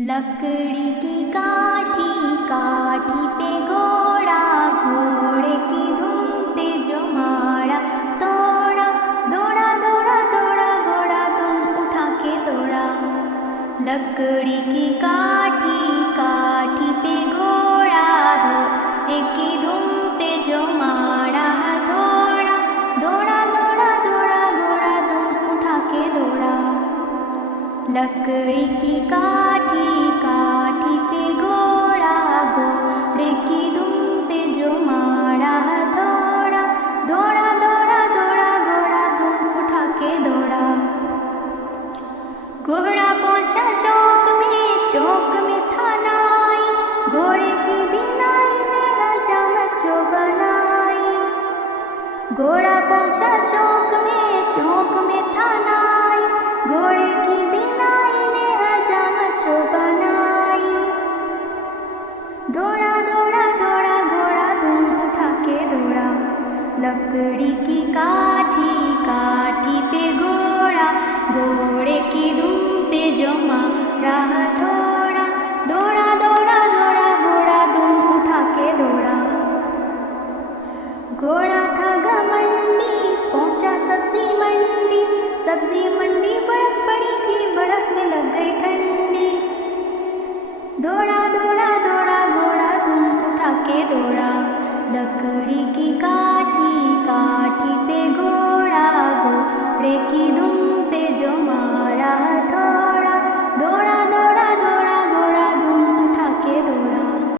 लकड़ी की काठी, काठी पे घोड़ा, घोड़े की धुन पे जो मारा, दौड़ा दौड़ा दौड़ा दौड़ा घोड़ा धुन उठा के दौड़ा। लकड़ी की काठी, काठी पे घोड़ा, घोड़े की धुन पे जो मारा, दौड़ा दौड़ा दौड़ा दौड़ा घोड़ा धुन उठा के दौड़ा। लकड़ी की काठी, काठी पे घोड़ा, घोड़े की धुन पे जो मारा, दौड़ा दौड़ा दौड़ा दौड़ा घोड़ा धुन उठा के दौड़ा। घोड़ा पहुंचा चौक में था नाई, घोड़े की बिनाई ने हजामत जो बनाई। घोड़ा पहुंचा चौक में था नाई, घोड़े की बिनाई ने हजामत जो बनाई। दौड़ा दौड़ा दौड़ा घोड़ा धुन उठा के दौड़ा। लकड़ी की काठी, काठी पे घोड़ा, घोड़े की धुन पे जो मारा,